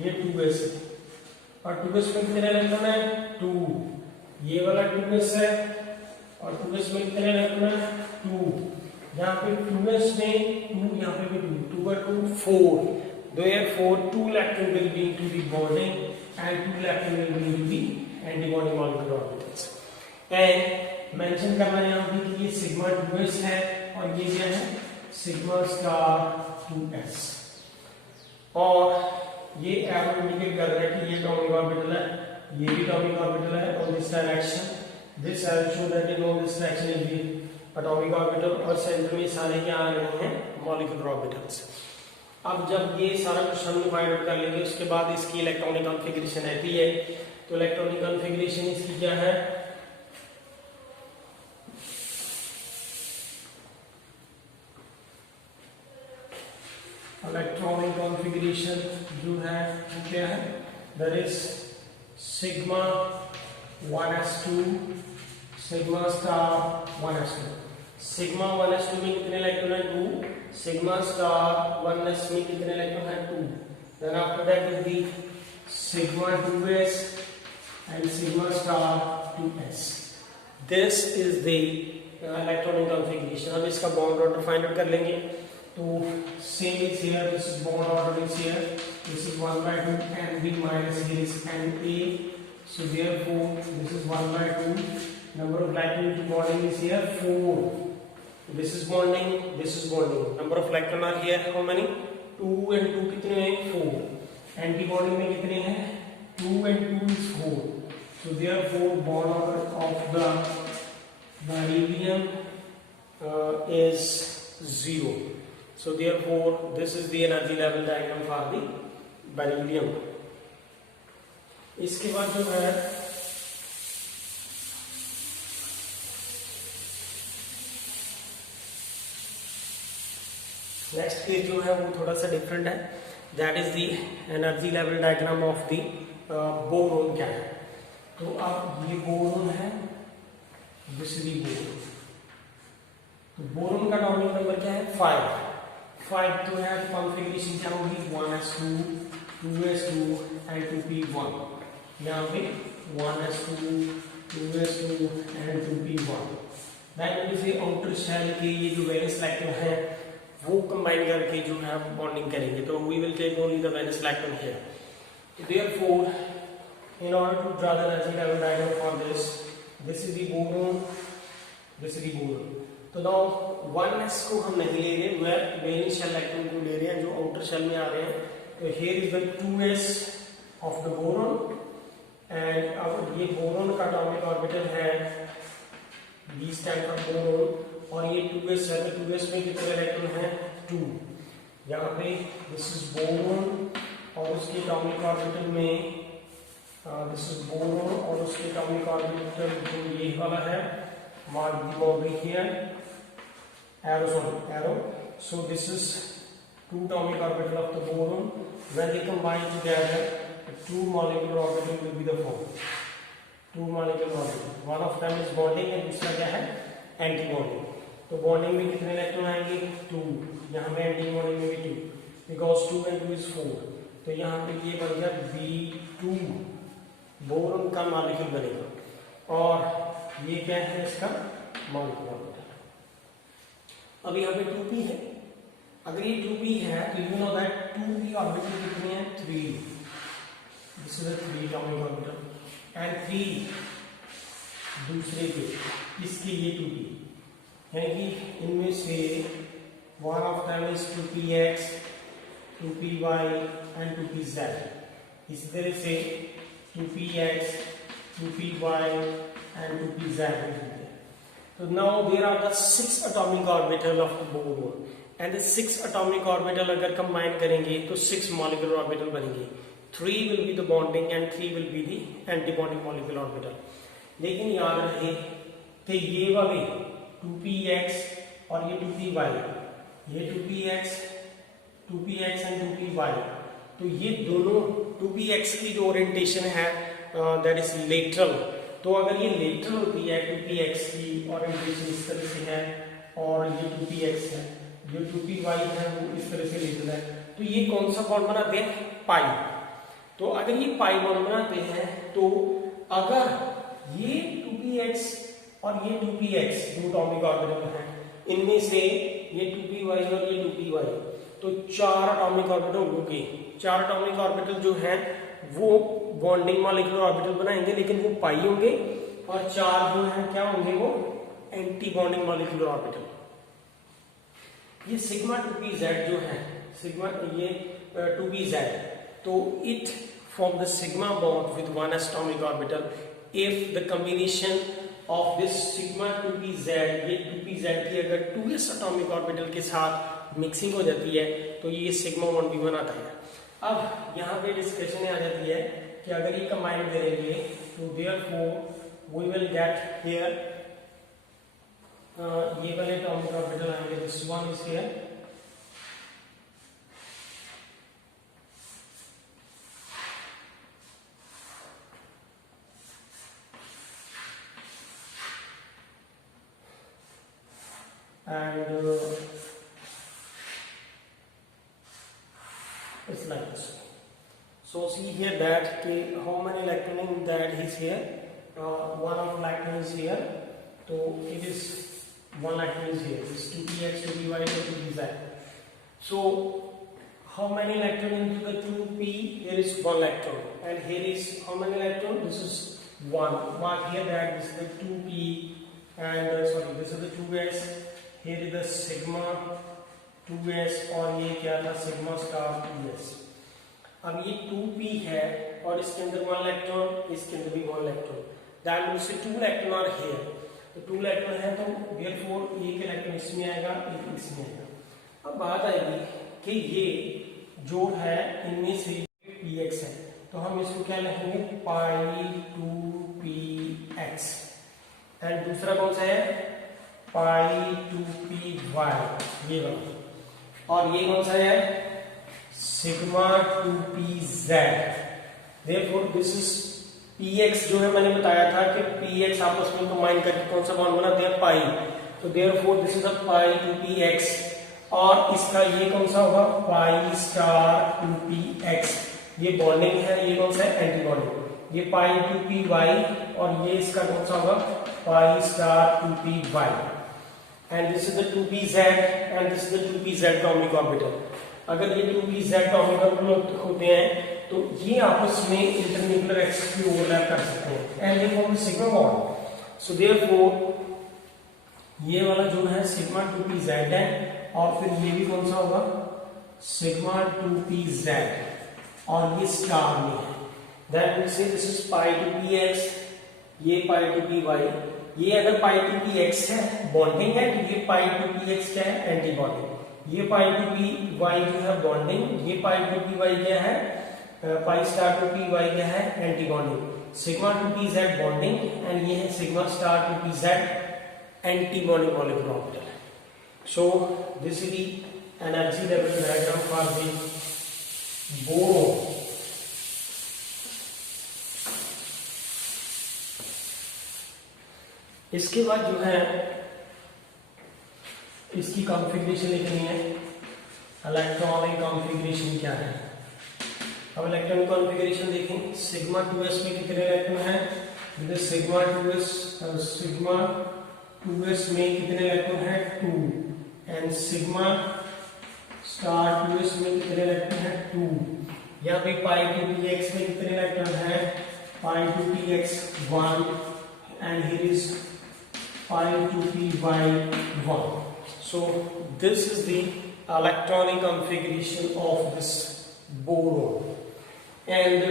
ये 2s है, और 2s में कितने इलेक्ट्रॉन है 2, ये वाला 2s है, और 2s में कितने इलेक्ट्रॉन है 2, यहाँ पे 2s में 2, यहाँ पे भी 2 का 2 4, therefore 2 electron will be into the bonding and 2 electron will be into the anti-bonding molecular orbitals। and mention करना है यहाँ पे कि ये सिग्मा 2s है, और ये क्या है सिग्मा स्टार 2s, और ये एरो इंडिकेट कर रहा है कि ये एटॉमिक ऑर्बिटल है, ये भी एटॉमिक ऑर्बिटल है, और this direction, this arrow show that in all this direction is the atomic orbital, और सेंटर में सारे क्या आ रहे हैं मॉलिक्यूलर ऑर्बिटल्स। अब जब ये सारा कुछ हम फाइंड आउट कर लेंगे, उसके बाद इसकी इलेक्ट्रॉनिक कॉन्फ़िगरेशन रहती है। तो इलेक्ट्रॉनिक कॉन्फ़िगरेशन इसकी क्या है, इलेक्ट्रॉनिक कॉन्फ़िगरेशन जो है वो क्या है, that is sigma 1s2 sigma star 1s2। Sigma 1s2 में कितने इलेक्ट्रॉन है 2, सिग्मा स्टार 1s में कितने इलेक्ट्रॉन है 2, then after that is the sigma 2s and sigma star 2s। This is the electronic configuration. अब इसका बॉन्ड ऑर्डर फाइंड आउट कर लेंगे। तो same is here, this is bond order is here, this is 1/2 and B minus here is Na, so therefore this is 1/2, number of electron to bonding is here 4, this is bonding, number of electron are here how many 2 and 2 कितने हैं 4, anti bonding में कितने हैं 2 and 2 is 4, so therefore bond order of the beryllium is 0, so therefore this is the energy level diagram for the beryllium। इसके बाद जो है नेक्स्ट केस जो है वो थोड़ा सा डिफरेंट है, that is the energy level diagram of the boron. क्या है, तो अब ये बोरोन है, दिस इज द बोरोन। तो बोरोन का एटॉमिक नंबर क्या है 5 तो है, कॉन्फ़िगरेशन क्या होगी 1s2 2s2 and 2p1, यहाँ पे 1s2 2s2 and 2p1। That means ये आउटर शेल के ये जो वैलेंस इलेक्ट्रॉन है वो कंबाइन करके जो है बॉन्डिंग करेंगे, तो we will take only the valence electron here. Therefore in order to draw the energy level diagram for this is the boron, this is the boron। तो now 1s को हम नहीं ले रहे, मेन शेल इलेक्ट्रॉन को ले रहे हैं जो आउटर शेल में आ रहे हैं। तो here is the 2s of the boron, and अब ये बोरोन का एटॉमिक ऑर्बिटल है B स्टैंड फॉर बोरोन, और ये 2s है, तो 2s में कितने इलेक्ट्रॉन हैं 2। यहाँ पे दिस इज बोरोन और उसके एटॉमिक ऑर्बिटल में दिस इज बोरोन और उसके एटॉमिक ऑर्बिटल जो ये वाला है mark the boundary here, arrow. So this is 2 atomic orbital of the boron. When they combine together, the 2 molecular orbital will be the form. 2 molecular orbital, one of them is bonding and दूसरा क्या है एंटी बॉन्डिंग. तो बॉन्डिंग में कितने इलेक्ट्रॉन आएंगे 2, यहाँ पे एंटी बॉन्डिंग में भी 2, बिकॉज 2 and 2 is 4. तो यहाँ पे ये बन गया B2 बोरोन का मॉलिक्यूल बनेगा और ये क्या है इसका मॉलिक्यूल ऑर्बिटल. अब यहाँ पे 2p है. अगर ये 2p है तो you know that 2p orbital कितने हैं 3. This is a 3 atomic orbital and 3 दूसरे के इसके ये 2p, यानी कि इनमें से one of them is 2px, 2py and 2pz. इसी तरह से 2px, 2py and 2pz. So now there are the 6 atomic orbital of the boron and the 6 atomic orbital अगर combine करेंगे तो 6 molecular orbital बनेंगे. 3 will be the bonding and 3 will be the anti-bonding molecular orbital. लेकिन याद रहे कि ये वाले 2px और ये 2py, ये 2px and 2py, तो ये दोनों 2px की जो ओरिएंटेशन है दैट इज लेटरल. तो अगर ये लेटरल होती है 2px की ओरिएंटेशन इस तरह से है और ये 2px है, जो 2py है वो इस तरह से लेटरल है, तो ये कौन सा बॉन्ड बनाते हैं पाई. तो अगर ये पाई बॉन्ड बनाते हैं तो अगर ये 2px और ये 2px जो एटॉमिक ऑर्बिटल है इनमें से ये 2py और ये 2py, तो 4 एटॉमिक ऑर्बिटल होंगे. 4 एटॉमिक ऑर्बिटल जो है वो बॉन्डिंग मॉलिक्यूलर ऑर्बिटल बनाएंगे लेकिन वो पाई होंगे, और 4 जो है क्या होंगे वो एंटी बॉन्डिंग मॉलिक्यूलर ऑर्बिटल. ये सिग्मा 2pz जो है सिग्मा ये 2pz, तो it form the sigma bond with one atomic orbital if the combination of this sigma 2pz, ये 2pz की अगर 2s एटॉमिक ऑर्बिटल के साथ मिक्सिंग हो जाती है तो ये सिग्मा बॉन्ड भी बनाता है. अब यहाँ पे डिस्कशन आ जाती है कि अगर ये कंबाइन करेंगे तो therefore we will get here ये वाले एटॉमिक ऑर्बिटल आएंगे. This one is here, and it's like this. So see here that how many electron in that is here, one of electron is here, so it is one electron is here, this 2px, 2py, 2pz. So how many electron into the 2p? Here is 1 electron, and here is how many electron? This is 1. Mark here that this is the 2p and sorry this is the 2s. Here is the sigma 2s और ये क्या था सिग्मा स्टार 2s. अब ये 2p है और इसके अंदर 1 इलेक्ट्रॉन, इसके अंदर भी 1 electron, that means 2 electron are here. तो 2 इलेक्ट्रॉन है तो देयरफॉर एक इलेक्ट्रॉन इसमें आएगा, एक इसमें आएगा. अब बात आएगी कि ये जो है इनमें से px है तो हम इसको क्या लिखेंगे पाई 2px, एंड दूसरा कौन सा है पाई 2py ये वाला, और ये कौन सा है sigma 2pz. Therefore this is px जो है मैंने बताया था कि px आपस में कंबाइन करके कौन सा बॉन्ड बनाते हैं पाई, तो therefore this is a pi 2px, और इसका ये कौन सा होगा पाई स्टार 2px. ये बॉन्डिंग है, ये कौन सा है एंटी बॉन्डिंग. ये पाई 2py और ये इसका कौन सा होगा pi star 2py, and this is the 2pz and this is the 2pz atomic orbital. अगर ये 2pz atomic orbital होते हैं तो ये आपस में इंटरन्यूक्लियर एक्सिस की ओवरलैप कर सकते हैं एंड ये form sigma bond. So therefore ये वाला जो है सिग्मा 2pz है और फिर ये भी कौन सा होगा सिग्मा 2pz और ये स्टार में है. That means this is pi 2px, ये पाई 2py. ये अगर पाई 2px है बॉन्डिंग है तो ये पाई 2px क्या है एंटी बॉन्डिंग. ये पाई 2py जो है बॉन्डिंग, ये पाई 2py क्या है पाई स्टार 2py क्या है anti bonding. Sigma 2pz bonding and ये है sigma star 2pz anti-bonding molecular orbital. So this is the energy level diagram for the boron. इसके बाद जो है इसकी कॉन्फ़िगरेशन लिखनी है, इलेक्ट्रॉनिक कॉन्फ़िगरेशन क्या है। अब इलेक्ट्रॉनिक कॉन्फ़िगरेशन देखें, सिग्मा 2s में कितने इलेक्ट्रॉन हैं, सिग्मा 2s में कितने इलेक्ट्रॉन हैं 2, एंड सिग्मा स्टार 2s में कितने इलेक्ट्रॉन हैं 2। यहाँ पे पाई 2px में कितने इलेक्ट्रॉन हैं, पाई 2px 1, and here is pi 2p/1. So this is the electronic configuration of this boron, and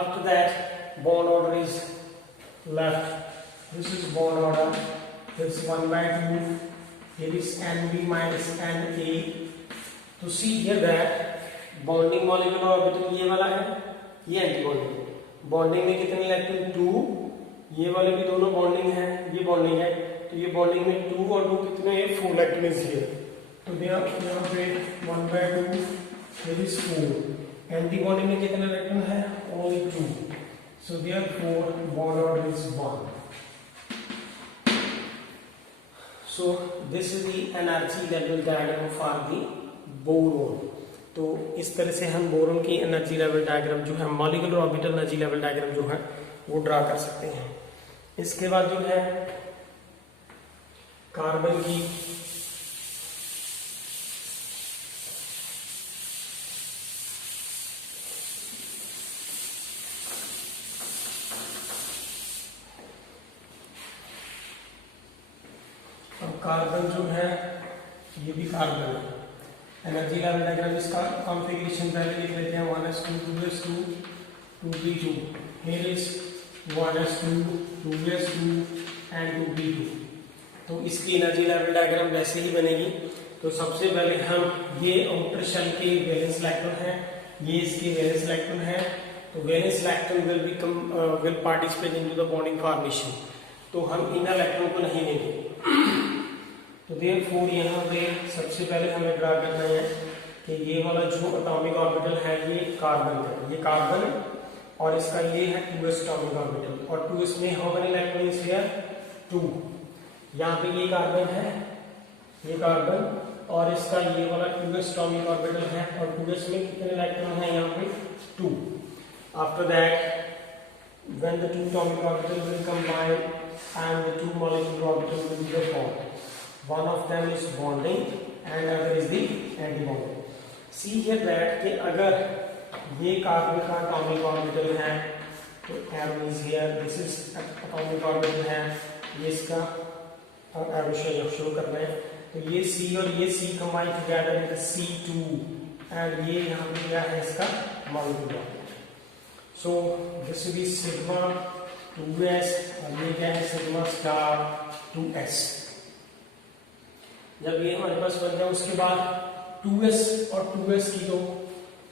after that bond order is left. This is bond order. This 1/2. Here is Nb minus Na. To see here that bonding molecular orbital ये वाला है, ये एंटी बॉन्डिंग। बॉन्डिंग में कितने इलेक्ट्रॉन 2, ये वाले भी दोनों बॉन्डिंग है, ये बॉन्डिंग है, तो ये बॉन्डिंग में 2 और 2 कितने हैं 4 इलेक्ट्रॉन है। तो यहाँ पे 1/2 here is 4। एंटी बॉन्डिंग में कितने इलेक्ट्रॉन है, only 2। So therefore bond order is 1। So this is the energy level diagram for the boron। तो इस तरह से हम बोरोन की एनर्जी लेवल डायग्राम जो है, molecular orbital energy level diagram जो है वो ड्रा कर सकते हैं। इसके बाद जो है कार्बन की कार्बन जो है, ये भी कार्बन है। एनर्जी लेवल डायग्राम इसका कॉन्फ़िगरेशन पहले लिख लेते हैं, 1s2 2s2 2p2। Here is 1s2 2s2 and 2p2। तो इसकी एनर्जी लेवल डायग्राम वैसे ही बनेगी। तो सबसे पहले हम ये आउटर शेल के वैलेंस इलेक्ट्रॉन है, ये इसके वैलेंस इलेक्ट्रॉन है। तो valence electron will participate into the bonding formation. तो हम इन इलेक्ट्रॉन को नहीं लेंगे। तो देयरफॉर यहाँ पे सबसे पहले हमें ड्रा करना है कि ये वाला जो एटॉमिक ऑर्बिटल है ये कार्बन का, ये कार्बन और इसका ये है 2s एटॉमिक ऑर्बिटल, और 2s में हाउ मेनी इलेक्ट्रॉन्स हियर 2। यहाँ पे ये कार्बन है, ये कार्बन, और इसका ये वाला 2s एटॉमिक ऑर्बिटल है, और 2s में कितने इलेक्ट्रॉन है यहाँ पे 2। After that when the 2 atomic orbital will combine and the 2 molecular orbital will be formed. One of them is bonding and other is the anti-bonding. See here that कि अगर ये कार्बन का एटॉमिक ऑर्बिटल है तो M is here, this is atomic orbital है, ये इसका एरो शुरू करना है। तो ये C और ये C combine together with C2, and ये यहाँ पे क्या है इसका molecular orbital. So this will be sigma 2s और ये क्या है सिग्मा स्टार 2s। जब ये हमारे पास बन गया उसके बाद 2s और 2s की तो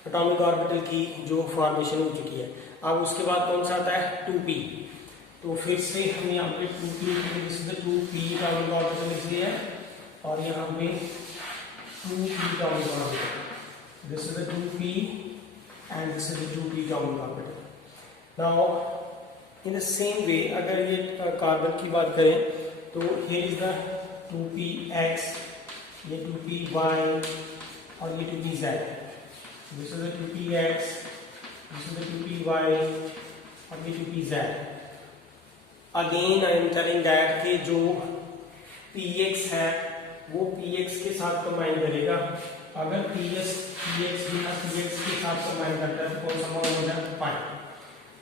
एटॉमिक ऑर्बिटल की जो फॉर्मेशन हो चुकी है। अब उसके बाद कौन सा आता है 2p। तो फिर से हम यहाँ पे 2p 2p एटॉमिक ऑर्बिटल इसलिए है, और यहाँ पे 2p atomic orbital, this is the 2p and this is the 2p atomic orbital. Now in the same way अगर ये कार्बन की बात करें तो हियर इज द 2px, ये 2py और ये 2pz। This is the 2px, this is the 2py और ये 2pz। Again I am telling that कि जो px है वो px के साथ कंबाइन करेगा। अगर px के साथ कंबाइन करता है तो कौन सा बॉन्ड हो जाएगा पाई।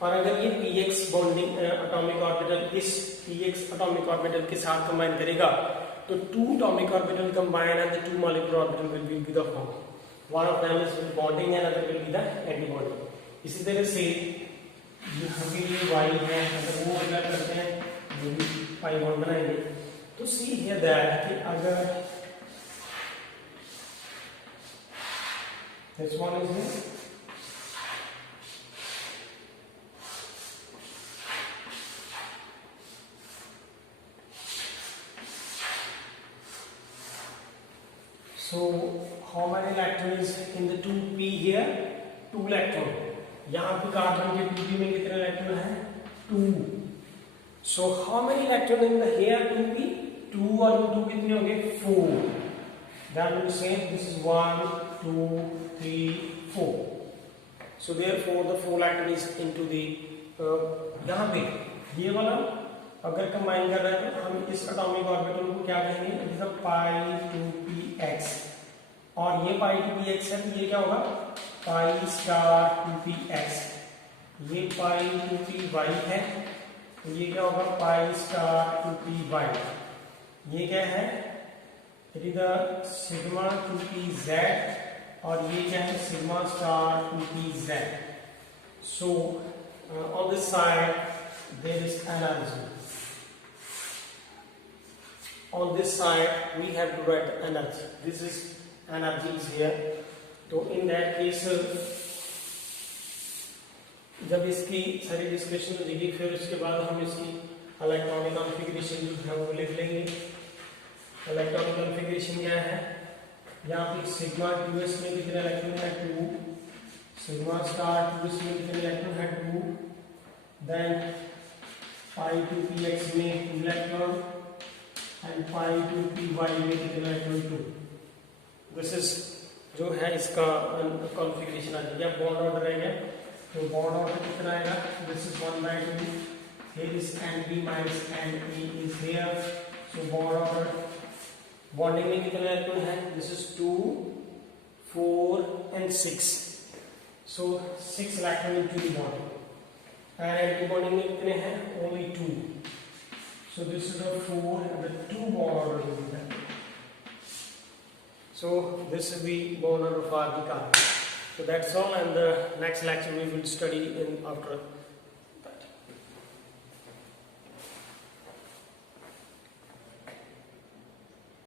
और अगर ये px बॉन्डिंग एटॉमिक ऑर्बिटल इस px एटॉमिक ऑर्बिटल के साथ कंबाइन करेगा तो 2 atomic orbital combine and the 2 molecular orbital will be the form. One of them is bonding and other will be the anti-bonding. इसी तरह से यहाँ पे ये y है, अगर वो अगर करते हैं वो भी पाई बॉन्ड बनाएंगे। तो see here that कि अगर this one is here, So how many electrons in the 2p here? 2 electron. यहाँ पे कार्बन के 2p में कितने इलेक्ट्रॉन हैं? 2. So how many electron in the here 2p? 2 और 2 कितने होंगे? 4. Then we say this is 1, 2, 3, 4. So therefore the 4 electron is into the यहाँ पे ये वाला अगर कंबाइन कर रहे हैं तो हम इस एटॉमिक ऑर्बिटल को क्या कहेंगे? It is a pi 2px और ये पाई 2px है तो ये क्या होगा? Pi star 2px. ये पाई 2py है तो ये क्या होगा? Pi star 2py. ये क्या है? It is the sigma 2pz और ये क्या है? Sigma star 2pz. So on this side there is energy. On this side we have to write energy. This is energy is here. तो in that case जब इसकी सारी डिस्कशन हो जाएगी फिर उसके बाद हम इसकी इलेक्ट्रॉनिक कॉन्फ़िगरेशन जो है वो लिख लेंगे. इलेक्ट्रॉनिक कॉन्फ़िगरेशन क्या है? यहाँ पे सिग्मा 2s में कितने इलेक्ट्रॉन है? 2. सिग्मा स्टार 2s में कितने इलेक्ट्रॉन है? 2. देन पाई 2px में 2 इलेक्ट्रॉन एंड पाई 2py में कितने इलेक्ट्रॉन? 2. दिस इज जो है इसका कॉन्फ़िगरेशन आ जाएगा. बॉन्ड ऑर्डर रहेगा तो बॉन्ड ऑर्डर कितना आएगा? This is 1/2. Here is Nb minus Ne is here. So bond order bonding में कितने इलेक्ट्रॉन है? This is 2, 4 and 6. So 6 electron into the bond and anti bonding में कितने हैं? Only 2. So this is a 4 and the 2 bond order will be there. So this is the bond order for the carbon. So that's all, and the next lecture we will study in after